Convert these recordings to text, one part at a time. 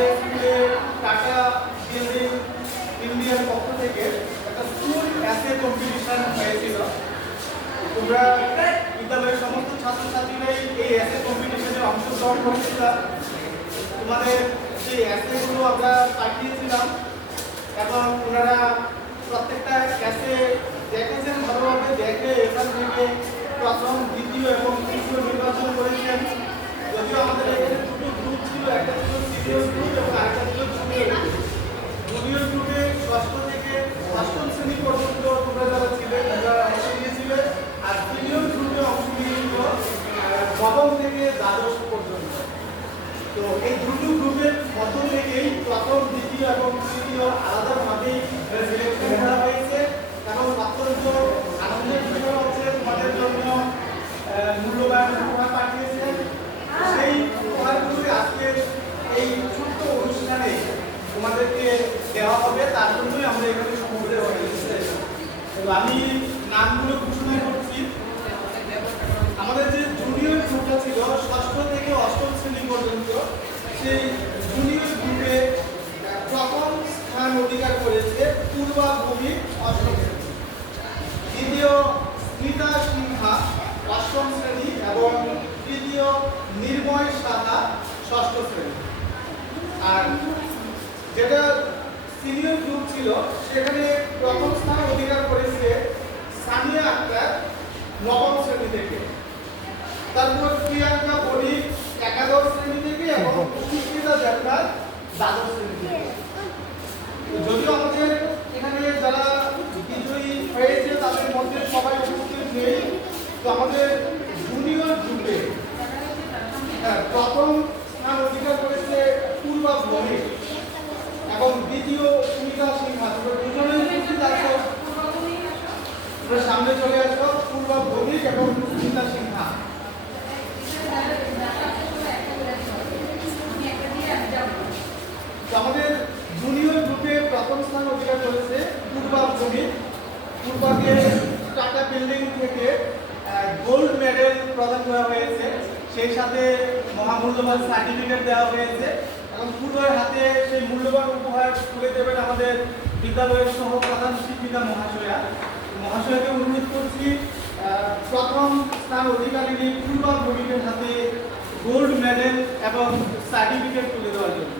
আমাদের স্কুলে tata building ইন্ডিয়ার পক্ষ থেকে একটা স্কুল অ্যাসে কম্পিটিশন হয়েছিল। তোমরা বিদ্যালয়ের সমস্ত ছাত্রছাত্রীরাই এই অ্যাসে কম্পিটিশনে অংশগ্রহণ করেছিলাম। তোমাদের সেই অ্যাসেগুলো আমরা পাঠিয়েছিলাম এবং ওনারা প্রত্যেকটা অ্যাসে দেখেছেন, ভালোভাবে দেখে এখান থেকে প্রথম, দ্বিতীয় এবং তৃতীয় নির্বাচন করেছেন। যদিও আমাদের এখানে দুটো গ্রুপ ছিল, একটা ছিল সিনিয়র গ্রুপ এবং আরেকটা ছিল জুনিয়র গ্রুপ। জুনিয়র গ্রুপে ষষ্ঠ থেকে অষ্টম শ্রেণী পর্যন্ত তোমরা যারা ছিলেন তারা অংশ নিয়েছিলে, আর সিনিয়র গ্রুপে অংশ নিয়েছিল নবম থেকে দ্বাদশ পর্যন্ত। তো এই দুটো গ্রুপের মধ্য থেকেই প্রথম, দ্বিতীয় এবং তৃতীয় আলাদাভাবেই সিলেকশন করা হয়েছে এবং অত্যন্ত আনন্দের বিষয় হচ্ছে তোমাদের জন্য মূল্যবান উপহার পাঠিয়েছেন। সেই উপহারগুলি আজকে এই ছোট্ট অনুষ্ঠানে তোমাদেরকে দেওয়া হবে, তার জন্যই আমরা এখানে সমবেত হয়েছি। আমি নামগুলো ঘোষণা করছি। আমাদের যে জুনিয়র গ্রুপটা ছিল ষষ্ঠ থেকে অষ্টম শ্রেণী পর্যন্ত, সেই জুনিয়র গ্রুপে প্রথম স্থান অধিকার করেছে পূর্বা ভূমি অষ্টম শ্রেণী, দ্বিতীয় স্মিতা সিনহা অষ্টম শ্রেণী এবং তৃতীয় নির্ময় সাহা ষষ্ঠ শ্রেণী। আর যেটা সিনিয়র গ্রুপ ছিল সেখানে প্রথম স্থান অধিকার করেছে সানিয়া আক্তার নবম শ্রেণী থেকে, তারপর প্রিয়াঙ্কা বণিক একাদশ শ্রেণী থেকে এবং সুস্মিতা দেবনাথ দ্বাদশ শ্রেণী থেকে। যদিও আমাদের এখানে যারা বিজয়ী হয়েছে তাদের মধ্যে সবাই উপস্থিত নেই, তো আমাদের জুনিয়র গ্রুপে প্রথম স্থান অধিকার করেছে পূর্বা ভৌমিক এবং দ্বিতীয় সুমিতা সিনহা। তোমরা দুজনেই উপস্থিত আছো, তোমরা সামনে চলে আসো। পূর্বা ভৌমিক এবং সুমিতা সিনহা। আমাদের জুনিয়র গ্রুপে প্রথম স্থান অধিকার করেছে পূর্বা ভৌমিক। পূর্বাকে টাটা বিল্ডিং থেকে গোল্ড মেডেল প্রদান করা হয়েছে, সেই সাথে মহামূল্যবান সার্টিফিকেট দেওয়া হয়েছে এবং পূর্বের হাতে সেই মূল্যবান উপহার তুলে দেবেন আমাদের বিদ্যালয়ের সহ প্রধান শিক্ষিকা মহাশয়কে অনুরোধ করছি প্রথম স্থান অধিকারিণী পূর্বা ভৌমিকের হাতে গোল্ড মেডেল এবং সার্টিফিকেট তুলে দেওয়ার জন্য।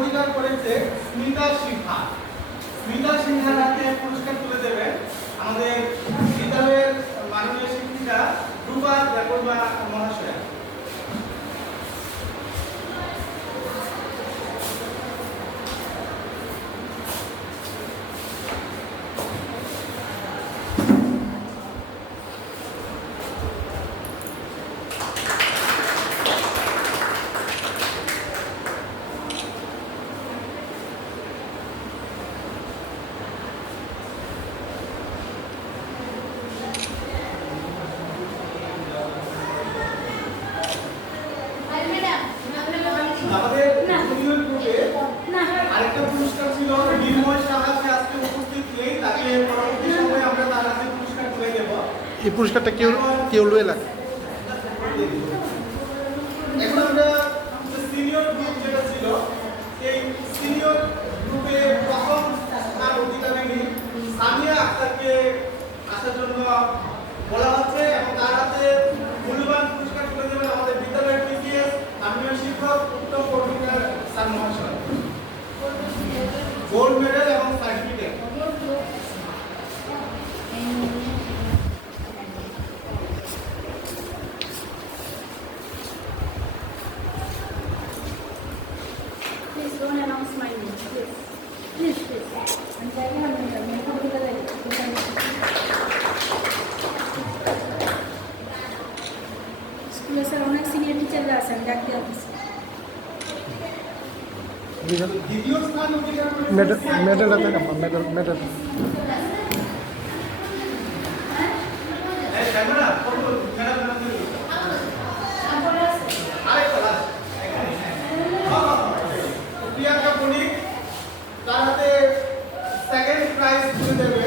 অধিকার করেছে স্মিতা সিনহা। স্মিতা সিনহার হাতে পুরস্কার তুলে দেবেন আমাদের বিদ্যালয়ের মাননীয় শিক্ষিকা রূপা দেববর্মা মহাশয়া। আমাদের জুনিয়র গ্রুপে আরেকটা পুরস্কার ছিল নির্ময় সাহা, আজকে উপস্থিত নেই, তাকে পরবর্তী সময়ে আমরা তার হাতে পুরস্কার তুলে দেব। এই পুরস্কারটা কেউ লয়ে লাগে। এখন আমরা সিনিয়র গ্রুপ যেটা ছিল সেই সিনিয়র গ্রুপে প্রথম স্থান অধিকারিণী সানিয়া আক্তারকে আসার জন্য বলা হচ্ছে এবং তার হাতে মূল্যবান পুরস্কার তুলে দেবেন আমাদের বিদ্যালয়ের টিপিএস মাননীয় শিক্ষক উত্তম কর্মীকার স্যার মহাশয়। গোল্ড মেডেল এবং certificate. Please don't announce my name, please. Please. And I have স্কুলে স্যার অনেক সিনিয়র টিচাররা আছেন, ডাক দেওয়া হয়েছে। দ্বিতীয় স্থান অধিকার করেছে মেডেলটা দেখাম মেডেল এই ক্যামেরা ফটো ক্যামেরা তারপরে আছে আরেকটা লাস্ট প্রিয়াঙ্কা বণিক তার হাতে সেকেন্ড প্রাইজ তুলে দেবে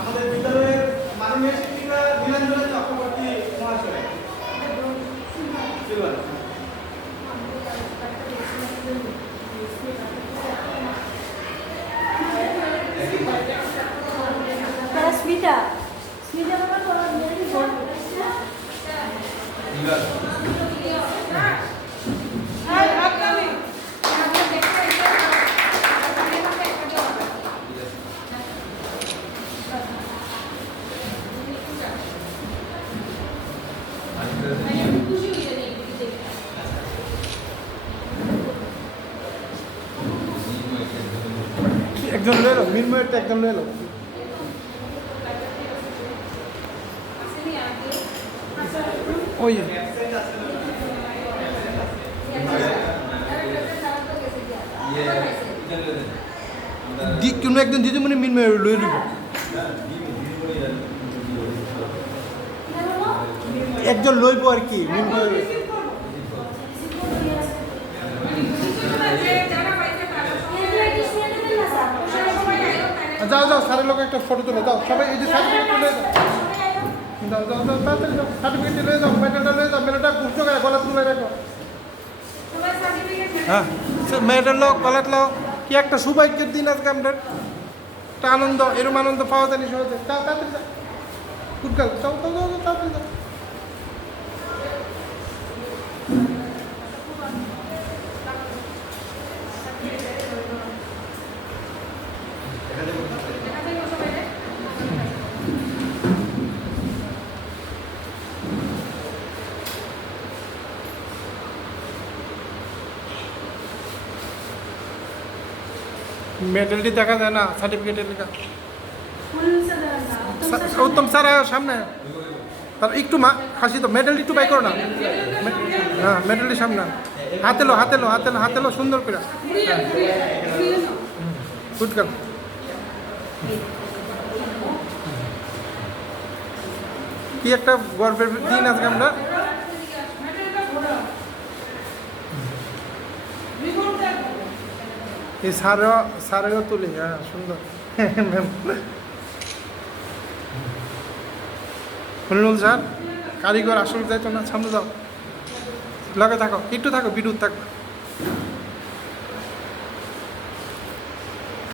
আমাদের বিদ্যালয়ের মাননীয় শিক্ষিকা নীলাঞ্জনা চক্রবর্তী মহাশয়। সিলভার। তারা স্মিতা স্মিতা বাবা কোনো মেয়ে বল একজন লয়ে লো মিনময়েরটা একজন লয়ে লো ওই কোনো একজন দিদিমণি মিনময় লয়ে দিব একজন লইব আর কি মিনময় যাও যাও স্যারের লোক একটা ফটো তুলে দাও সবাই এই যে সার্টিফিকেট তুলে দাও যাও যাও যাও তাড়াতাড়ি যাও সার্টিফিকেট লয়ে যাও মেডেলটা লয়ে যাও মেডেলটা পুষ্ট করে গলা তুলে রাখো হ্যাঁ মেডেল লো গলাত লো কি একটা সৌভাগ্যের দিন আজকে আমরা একটা আনন্দ এরম আনন্দ পাওয়া জানি সহজে যাও তাড়াতাড়ি যাও ফুটকাল যাও যাও যাও যাও, তাড়াতাড়ি যাও মেডেলটি দেখা যায় না সার্টিফিকেটের লেখা উত্তম স্যার সামনে তার একটু হাসি তো মেডেল একটু বাই করো না হ্যাঁ মেডেলটি সামনে হাতে লো সুন্দর করে ফুটকাল কি একটা গর্বের দিন আজকে আমরা এই সারেও তুলি হ্যাঁ সুন্দর হনুল স্যার কারিগর আসল যাইতো না সামনে যাও লগে থাকো একটু থাকো বিদ্যুৎ থাকো